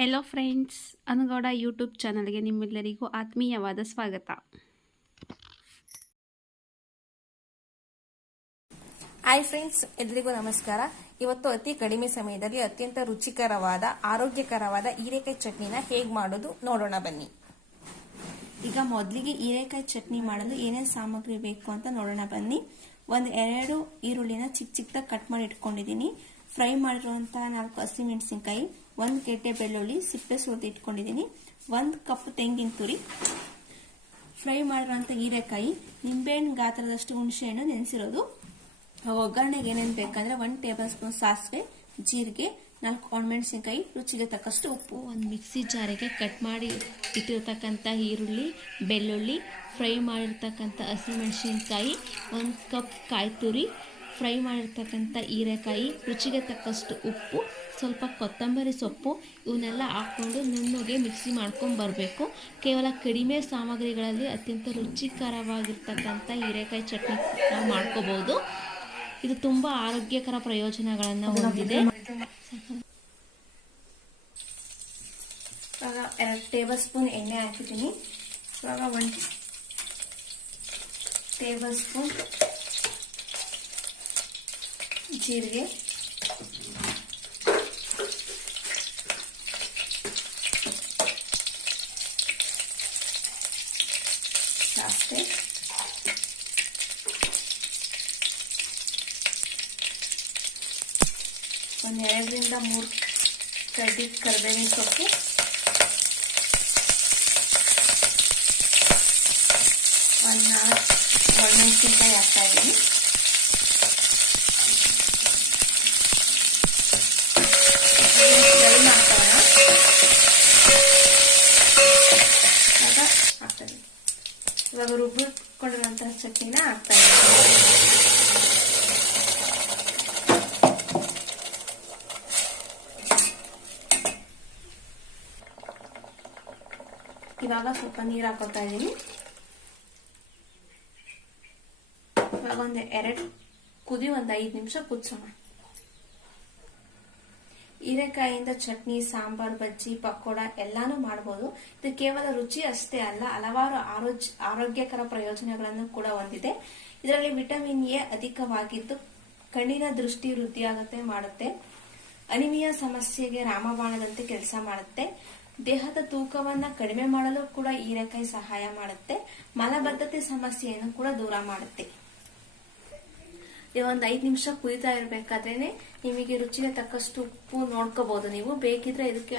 Hello friends, ಅನುಗೌಡ YouTube ಚಾನಲ್ಗೆ ನಿಮ್ಮೆಲ್ಲರಿಗೂ ಆತ್ಮೀಯವಾದ ಸ್ವಾಗತ. ಹಾಯ್ ಫ್ರೆಂಡ್ಸ್, ಎಲ್ಲರಿಗೂ ನಮಸ್ಕಾರ. ಇವತ್ತು ಅತಿ ಕಡಿಮೆ ಸಮಯದಲ್ಲಿ ಅತ್ಯಂತ ರುಚಿಕರವಾದ ಆರೋಗ್ಯಕರವಾದ ಹೀರೆಕಾಯಿ ಚಟ್ನಿನ ಹೇಗೆ ಮಾಡೋದು ನೋಡೋಣ ಬನ್ನಿ. ಈಗ ಮೊದಲಿಗೆ ಹೀರೆಕಾಯಿ ಚಟ್ನಿ ಮಾಡಲು ಏನೇನು ಸಾಮಗ್ರಿ ಬೇಕು ಅಂತ ನೋಡೋಣ ಬನ್ನಿ. 2 ಈರುಳ್ಳಿನ ಚಿಕ್ಕ ಚಿಕ್ಕದಾಗಿ ಕಟ್ ಮಾಡಿ ಇಟ್ಕೊಂಡಿದ್ದೀನಿ. ಫ್ರೈ ಮಾಡಿರುವಂತಹ 4 ಹಸಿಮೆಣಸಿನಕಾಯಿ, 1 ಗೆಡ್ಡೆ ಬೆಳ್ಳುಳ್ಳಿ ಸಿಪ್ಪೆ ಸುರಿದು ಇಟ್ಕೊಂಡಿದ್ದೀನಿ, 1 ಕಪ್ ತೆಂಗಿನ ತುರಿ, ಫ್ರೈ ಮಾಡಿರುವಂಥ ಹೀರೆಕಾಯಿ, ನಿಂಬೆಹಣ್ಣು ಗಾತ್ರದಷ್ಟು ಹುಣಸೆಹಣ್ಣು ನೆನೆಸಿರೋದು. ಒಗ್ಗರಣೆಗೆ ಏನೇನು ಬೇಕಂದ್ರೆ 1 ಟೇಬಲ್ ಸ್ಪೂನ್ ಸಾಸಿವೆ, ಜೀರಿಗೆ, 4 ಒಣಮೆಣಸಿನಕಾಯಿ, ರುಚಿಗೆ ತಕ್ಕಷ್ಟು ಉಪ್ಪು. ಒಂದು ಮಿಕ್ಸಿ ಜಾರಿಗೆ ಕಟ್ ಮಾಡಿ ಇಟ್ಟಿರ್ತಕ್ಕಂಥ ಈರುಳ್ಳಿ, ಬೆಳ್ಳುಳ್ಳಿ, ಫ್ರೈ ಮಾಡಿರ್ತಕ್ಕಂಥ ಹಸಿಮೆಣಸಿನಕಾಯಿ, 1 ಕಪ್ ಕಾಯಿ ತುರಿ, ಫ್ರೈ ಮಾಡಿರ್ತಕ್ಕಂಥ ಹೀರೆಕಾಯಿ, ರುಚಿಗೆ ತಕ್ಕಷ್ಟು ಉಪ್ಪು, ಸ್ವಲ್ಪ ಕೊತ್ತಂಬರಿ ಸೊಪ್ಪು, ಇವನ್ನೆಲ್ಲ ಹಾಕ್ಕೊಂಡು ನುಣ್ಣಗೆ ಮಿಕ್ಸಿ ಮಾಡ್ಕೊಂಡು ಬರಬೇಕು. ಕೇವಲ ಕಡಿಮೆ ಸಾಮಗ್ರಿಗಳಲ್ಲಿ ಅತ್ಯಂತ ರುಚಿಕರವಾಗಿರ್ತಕ್ಕಂಥ ಹೀರೆಕಾಯಿ ಚಟ್ನಿ ನಾವು ಮಾಡ್ಕೋಬಹುದು. ಇದು ತುಂಬ ಆರೋಗ್ಯಕರ ಪ್ರಯೋಜನಗಳನ್ನು ಹೊಂದಿದೆ. ಇವಾಗ 2 ಟೇಬಲ್ ಸ್ಪೂನ್ ಎಣ್ಣೆ ಹಾಕಿದ್ದೀನಿ. ಇವಾಗ 1 ಟೇಬಲ್ ಸ್ಪೂನ್ ಜೀರಿಗೆ, ಸಾಸಿವೆ, ಒಂದು 2 ರಿಂದ 3 ಕಡ್ಡಿ ಕರಿಬೇವಿನ ಸೊಪ್ಪು, ಒಂದು 4 ಒಣಮೆಣಸಿನಕಾಯಿ ಹಾಕ್ತಾ ಇದ್ದೀನಿ. ಇವಾಗ ರುಬ್ಬಿಕೊಂಡಿರುವಂತಹ ಚಟ್ನಿನ ಹಾಕ್ತಾ ಇದ್ದೀನಿ. ಇವಾಗ ಸ್ವಲ್ಪ ನೀರು ಹಾಕೋತಾ ಇದ್ದೀನಿ. ಇವಾಗ ಒಂದು 2 ಕುದಿ 5 ನಿಮಿಷ ಕುದಿಸೋಣ. ಹೀರೆಕಾಯಿಯಿಂದ ಚಟ್ನಿ, ಸಾಂಬಾರ್, ಬಜ್ಜಿ, ಪಕೋಡ ಎಲ್ಲಾನು ಮಾಡಬಹುದು. ಇದು ಕೇವಲ ರುಚಿ ಅಷ್ಟೇ ಅಲ್ಲ, ಹಲವಾರು ಆರೋಗ್ಯಕರ ಪ್ರಯೋಜನಗಳನ್ನು ಕೂಡ ಹೊಂದಿದೆ. ಇದರಲ್ಲಿ ವಿಟಮಿನ್ ಎ ಅಧಿಕವಾಗಿದ್ದು ಕಣ್ಣಿನ ದೃಷ್ಟಿ ವೃದ್ಧಿಯಾಗುತ್ತೆ ಮಾಡುತ್ತೆ. ಅನಿಮಿಯಾ ಸಮಸ್ಯೆಗೆ ರಾಮಬಾಣದಂತೆ ಕೆಲಸ ಮಾಡುತ್ತೆ. ದೇಹದ ತೂಕವನ್ನ ಕಡಿಮೆ ಮಾಡಲು ಕೂಡ ಹೀರೆಕಾಯಿ ಸಹಾಯ ಮಾಡುತ್ತೆ. ಮಲಬದ್ಧತೆ ಸಮಸ್ಯೆಯನ್ನು ಕೂಡ ದೂರ ಮಾಡುತ್ತೆ. ಒಂದು 5 ನಿಮಿಷ ಕುದಿತಾ ಇರಬೇಕಾದ್ರೇನೆ ನಿಮಗೆ ರುಚಿಗೆ ತಕ್ಕಷ್ಟು ಉಪ್ಪು ನೋಡ್ಕೋಬಹುದು. ನೀವು ಬೇಕಿದ್ರೆ ಇದಕ್ಕೆ